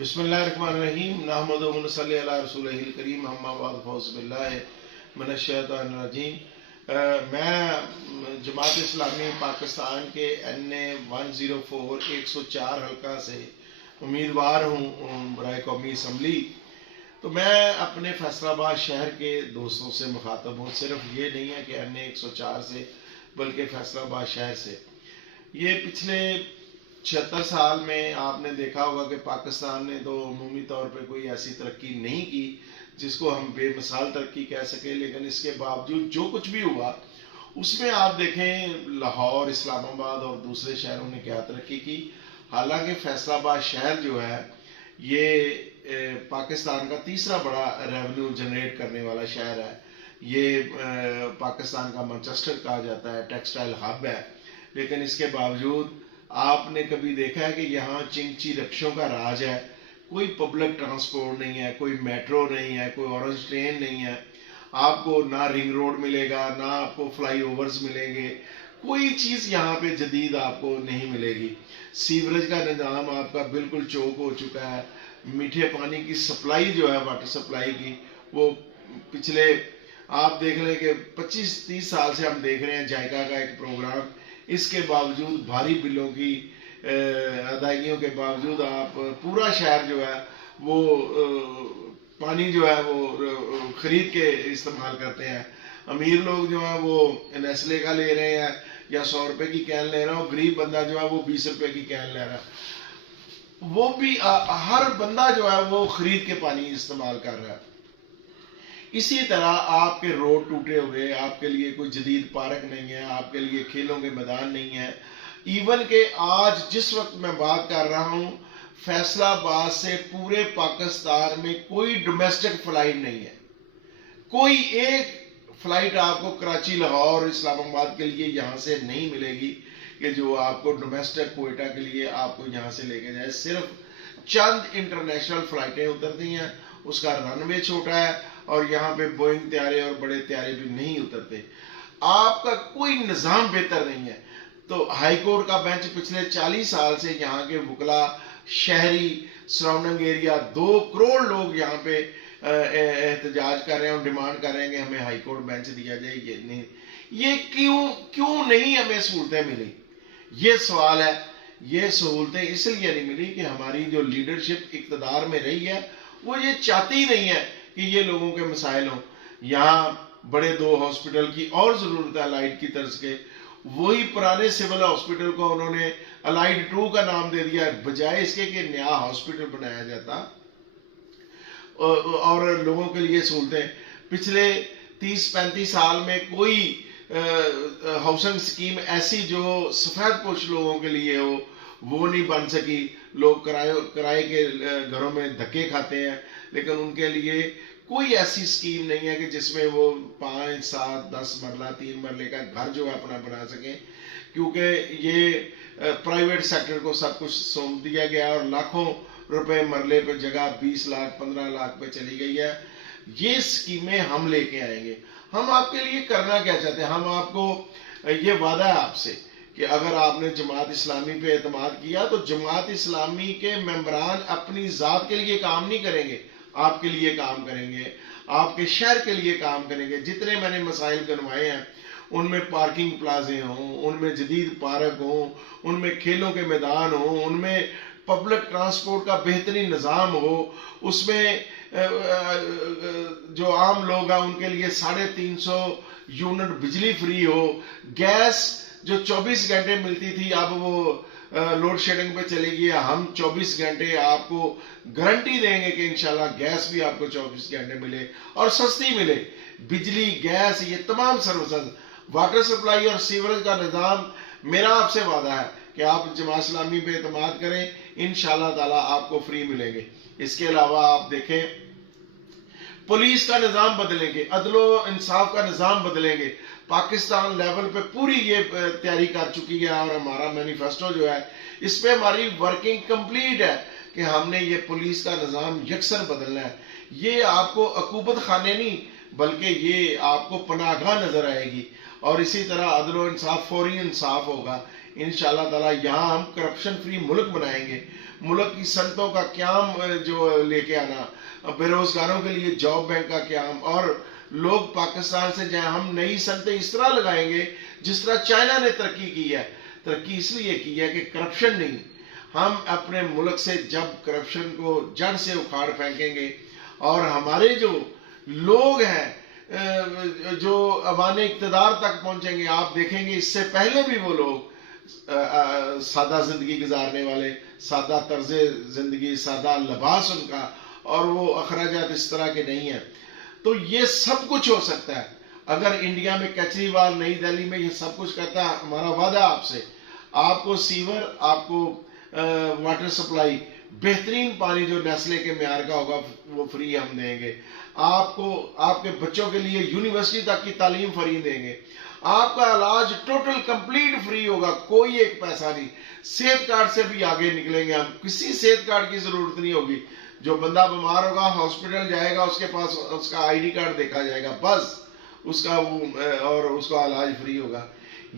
बिस्मिल्लाहिर्रहमानिर्रहीम नहमदुहु व नसल्ली अला रसूलिहिल करीम अम्मा बाद फौज़ बिल्लाहि मिनश शैतानिर रजीम। मैं जमात इस्लामी पाकिस्तान के NA 104 104 हल्का से उम्मीदवार हूँ बराए कौमी असम्बली। तो मैं अपने फैसलाबाद शहर के दोस्तों से मुखातब हूँ। सिर्फ ये नहीं है कि NA 104 से, बल्कि फैसलाबाद शहर से। ये पिछले 76 साल में आपने देखा होगा कि पाकिस्तान ने तो अमूमी तौर पे कोई ऐसी तरक्की नहीं की जिसको हम बेमिसाल तरक्की कह सके, लेकिन इसके बावजूद जो कुछ भी हुआ उसमें आप देखें लाहौर, इस्लामाबाद और दूसरे शहरों ने क्या तरक्की की। हालांकि फैसलाबाद शहर जो है ये पाकिस्तान का तीसरा बड़ा रेवेन्यू जनरेट करने वाला शहर है। ये पाकिस्तान का मैनचेस्टर कहा जाता है, टेक्सटाइल हब है। लेकिन इसके बावजूद आपने कभी देखा है कि यहाँ चिंची रिक्शों का राज है। कोई पब्लिक ट्रांसपोर्ट नहीं है, कोई मेट्रो नहीं है, कोई ऑरेंज ट्रेन नहीं है। आपको ना रिंग रोड मिलेगा, ना आपको फ्लाई ओवर्स मिलेंगे। कोई चीज़ यहाँ पे जदीद आपको नहीं मिलेगी। सीवरेज का निज़ाम आपका बिल्कुल चौक हो चुका है। मीठे पानी की सप्लाई जो है, वाटर सप्लाई की, वो पिछले आप देख लें कि 25-30 साल से हम देख रहे हैं जायका का एक प्रोग्राम। इसके बावजूद भारी बिलों की अदायगियों के बावजूद आप पूरा शहर जो है वो पानी जो है वो खरीद के इस्तेमाल करते हैं। अमीर लोग जो है वो नेस्ले का ले रहे हैं या 100 रुपए की कैन ले रहा है, गरीब बंदा जो है वो 20 रुपए की कैन ले रहा है। वो भी हर बंदा जो है वो खरीद के पानी इस्तेमाल कर रहा है। इसी तरह आपके रोड टूटे हुए, आपके लिए कोई जदीद पार्क नहीं है, आपके लिए खेलों के मैदान नहीं है। इवन के आज जिस वक्त मैं बात कर रहा हूं, फैसलाबाद से पूरे पाकिस्तान में कोई डोमेस्टिक फ्लाइट नहीं है। कोई एक फ्लाइट आपको कराची, लाहौर, इस्लामाबाद के लिए यहां से नहीं मिलेगी कि जो आपको डोमेस्टिक क्वेटा के लिए आपको यहां से लेके जाए। सिर्फ चंद इंटरनेशनल फ्लाइटें उतरती हैं, उसका रनवे छोटा है और यहाँ पे बोइंग त्यारे और बड़े त्यारे भी नहीं उतरते। आपका कोई निज़ाम बेहतर नहीं है। तो हाई कोर्ट का बेंच पिछले 40 साल से यहाँ के वकला, शहरी, सराउंडिंग एरिया 2 करोड़ लोग यहाँ पे एहतजाज कर रहे हैं और डिमांड कर रहे हैं कि हमें हाई कोर्ट बेंच दिया जाए। ये नहीं, ये क्यों नहीं हमें सहूलतें मिली, ये सवाल है। ये सहूलतें इसलिए नहीं मिली कि हमारी जो लीडरशिप इक़्तिदार में रही है वो ये चाहती नहीं है कि ये लोगों के मसाइल हों। यहाँ बड़े 2 हॉस्पिटल की और जरूरत है अलाइड की तर्ज के। वही पुराने सिविल हॉस्पिटल को उन्होंने अलाइड 2 का नाम दे दिया, बजाय इसके कि नया हॉस्पिटल बनाया जाता और लोगों के लिए सहूलतें। पिछले 30-35 साल में कोई हाउसिंग स्कीम ऐसी जो सफेद पोश लोगों के लिए हो वो नहीं बन सकी। लोग किराए के घरों में धक्के खाते हैं, लेकिन उनके लिए कोई ऐसी स्कीम नहीं है कि जिसमें वो 5, 7, 10 मरला 3 मरले का घर जो है अपना बना सकें। क्योंकि ये प्राइवेट सेक्टर को सब कुछ सौंप दिया गया और लाखों रुपए मरले पे जगह 20 लाख 15 लाख पे चली गई है। ये स्कीमें हम लेके आएंगे। हम आपके लिए करना क्या चाहते हैं? हम आपको ये वादा है आपसे कि अगर आपने जमात इस्लामी पे एतमाद किया तो जमात इस्लामी के मेंबरान अपनी जात के लिए काम नहीं करेंगे, आपके लिए काम करेंगे, आपके शहर के लिए काम करेंगे। जितने मैंने मसाइल गिनवाए हैं उनमें पार्किंग प्लाजे हों, उनमें जदीद पार्क हों, उनमें खेलों के मैदान हों, उनमें पब्लिक ट्रांसपोर्ट का बेहतरीन निज़ाम हो, उसमें जो आम लोग हैं उनके लिए 350 यूनिट बिजली फ्री हो, गैस जो 24 घंटे मिलती थी अब वो लोड शेडिंग पे चलेगी। हम 24 घंटे आपको गारंटी देंगे कि इंशाल्लाह गैस भी आपको 24 घंटे मिले और सस्ती मिले। बिजली, गैस, ये तमाम सर्विसेज, वाटर सप्लाई और सीवरेज का निज़ाम, मेरा आपसे वादा है कि आप जमात इस्लामी पे एतमाद करें, इंशाल्लाह ताला आपको फ्री मिलेंगे। इसके अलावा आप देखें पुलिस का निज़ाम बदलेंगे, अदलो इंसाफ का निज़ाम बदलेंगे। पाकिस्तान लेवल पे पूरी ये तैयारी कर चुकी है और हमारा मैनिफेस्टो जो है इस पे हमारी वर्किंग कंप्लीट है कि हमने ये पुलिस का निज़ाम यकसर बदलना है। ये आपको अकूबत खाने नहीं बल्कि ये आपको पनाहगाह नजर आएगी। और इसी तरह अदल व इंसाफ, फौरी इंसाफ होगा इंशाअल्लाह ताला। यहाँ हम करप्शन फ्री मुल्क बनाएंगे। मुल्क की सनतों का क़याम जो लेके आना, बेरोजगारों के लिए जॉब बैंक का क़याम, और लोग पाकिस्तान से जाए, हम नई सनतें इस तरह लगाएंगे जिस तरह चाइना ने तरक्की की है। तरक्की इसलिए की है कि करप्शन नहीं, हम अपने मुल्क से जब करप्शन को जड़ से उखाड़ फेंकेंगे और हमारे जो लोग हैं जो अवाने इक़्तिदार तक पहुंचेंगे, आप देखेंगे इससे पहले भी वो लोग सादा जिंदगी गुजारने वाले, सादा तर्ज जिंदगी, सादा लिबास उनका, और वो अखराजात इस तरह के नहीं है। तो ये सब कुछ हो सकता है अगर इंडिया में केजरीवाल नई दिल्ली में ये सब कुछ करता है। हमारा वादा आपसे, आपको सीवर, आपको वाटर सप्लाई, बेहतरीन पानी जो नेस्ले के म्यार का होगा वो फ्री हम देंगे। आपको आपके बच्चों के लिए यूनिवर्सिटी तक की तालीम फ्री देंगे। आपका इलाज टोटल कंप्लीट फ्री होगा, कोई एक पैसा नहीं। सेहत कार्ड से भी आगे निकलेंगे हम, किसी सेहत कार्ड की जरूरत नहीं होगी। जो बंदा बीमार होगा हॉस्पिटल जाएगा, उसके पास उसका आईडी कार्ड देखा जाएगा, बस उसका और उसका इलाज फ्री होगा।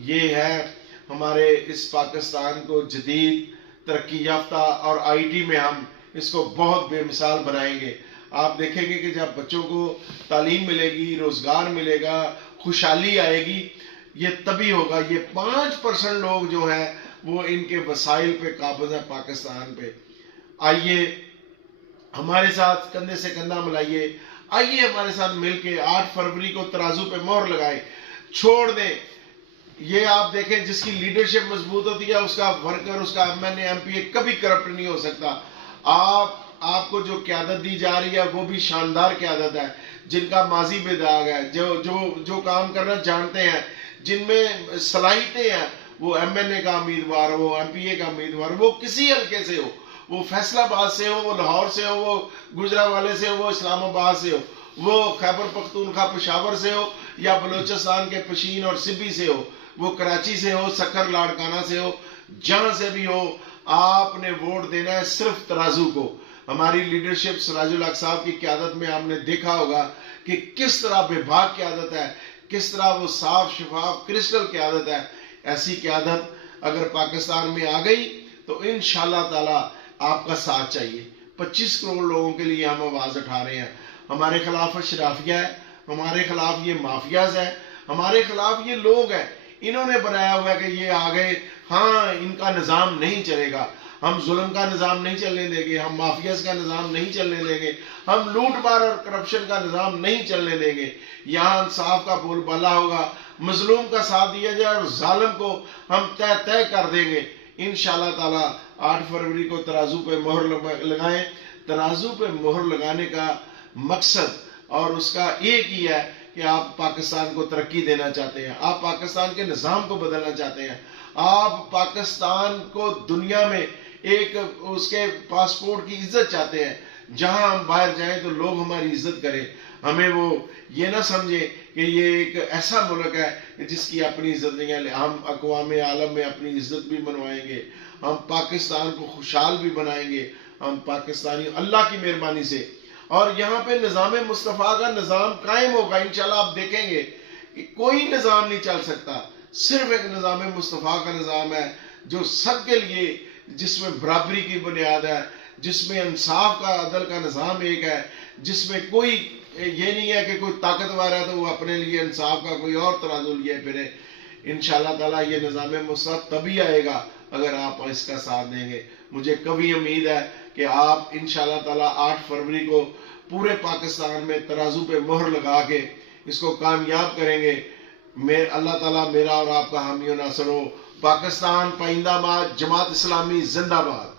ये है हमारे इस पाकिस्तान को जदीद तरक्की याफ्ता, और आईटी में हम इसको बहुत बेमिसाल बनाएंगे। आप देखेंगे कि जब बच्चों को तालीम मिलेगी, रोजगार मिलेगा, खुशहाली आएगी, ये तभी होगा। ये 5% लोग जो हैं वो इनके वसाइल पे काबिज है पाकिस्तान पे। आइए हमारे साथ कंधे से कंधा मिलाइए, आइए हमारे साथ मिलके 8 फरवरी को तराजू पे मोहर लगाए, छोड़ दें। ये आप देखें जिसकी लीडरशिप मजबूत होती है उसका वर्कर, उसका एमएनए एमपीए कभी करप्ट नहीं हो सकता। आपको जो क़यादत दी जा रही है वो भी शानदार क़यादत है, जिनका माजी बेदाग है, जो काम करना जानते हैं, जिनमें सलाहियतें हैं, वो एमएनए का उम्मीदवार हो, वो एमपीए का उम्मीदवार, वो किसी हल्के से हो, वो फैसलाबाद से हो, वो लाहौर से हो, वो गुजरावाले से हो, वो इस्लामाबाद से हो, वो खैबर पख्तूनख्वा पेशावर से हो, या बलूचिस्तान के पशीन और सिब्बी से हो, वो कराची से हो, सक्कर लाड़काना से हो, जहां से भी हो, आपने वोट देना है सिर्फ तराजू को। हमारी लीडरशिप सिराजुल हक साहब की क़यादत में आपने देखा होगा कि किस तरह बेबाक क़यादत है, किस तरह वो साफ शफाफ क्रिस्टल क़यादत है। ऐसी क़यादत अगर पाकिस्तान में आ गई तो इंशाअल्लाह ताला आपका साथ चाहिए। 25 करोड़ लोगों के लिए हम आवाज उठा रहे हैं। हमारे खिलाफ शराफिया है, हमारे खिलाफ ये माफियाज है, हमारे खिलाफ ये लोग हैं, इन्होंने बनाया हुआ है कि ये आ गए, हाँ इनका निज़ाम नहीं चलेगा, हम जुल्म का निज़ाम नहीं चलने देंगे, हम माफियाज का निज़ाम नहीं चलने देंगे, हम लूट मार और करप्शन का निज़ाम नहीं चलने देंगे। यहाँ इंसाफ का बोलबाला होगा, मजलूम का साथ दिया जाए और जालिम को हम तय तय कर देंगे। इंशाअल्लाह ताला 8 फरवरी को तराजू पे मोहर लगाएं। तराजू पे मोहर लगाने का मकसद और उसका एक ही है कि आप पाकिस्तान को तरक्की देना चाहते हैं, आप पाकिस्तान के निज़ाम को बदलना चाहते हैं, आप पाकिस्तान को दुनिया में एक उसके पासपोर्ट की इज्जत चाहते हैं, जहां हम बाहर जाएं तो लोग हमारी इज्जत करें, हमें वो ये ना समझे कि ये एक ऐसा मुल्क है जिसकी अपनी इज्जत नहीं है। हम अक़वाम आलम में अपनी इज्जत भी मनवाएंगे, हम पाकिस्तान को खुशहाल भी बनाएंगे, हम पाकिस्तानी अल्लाह की मेहरबानी से, और यहाँ पे निज़ाम मुस्तफ़ा का निज़ाम कायम होगा। इंशाल्लाह आप देखेंगे कि कोई निज़ाम नहीं चल सकता, सिर्फ एक निज़ाम मुस्तफ़ा का निज़ाम है जो सबके लिए, जिसमें बराबरी की बुनियाद है, जिसमें इंसाफ का अदल का निज़ाम एक है, जिसमें कोई ये नहीं है कि कोई ताकतवर है तो वो अपने लिए इंसाफ का कोई और तराजू लिए फिरे। इंशाअल्लाह ताला ये निज़ाम मुस्तफ़ा तभी आएगा अगर आप इसका साथ देंगे। मुझे कभी उम्मीद है कि आप इंशाअल्लाह ताला 8 फरवरी को पूरे पाकिस्तान में तराजू पे मोहर लगा के इसको कामयाब करेंगे। अल्लाह ताला मेरा और आपका हामी और नासर हो। पाकिस्तान पाइंदाबाद, जमात इस्लामी जिंदाबाद।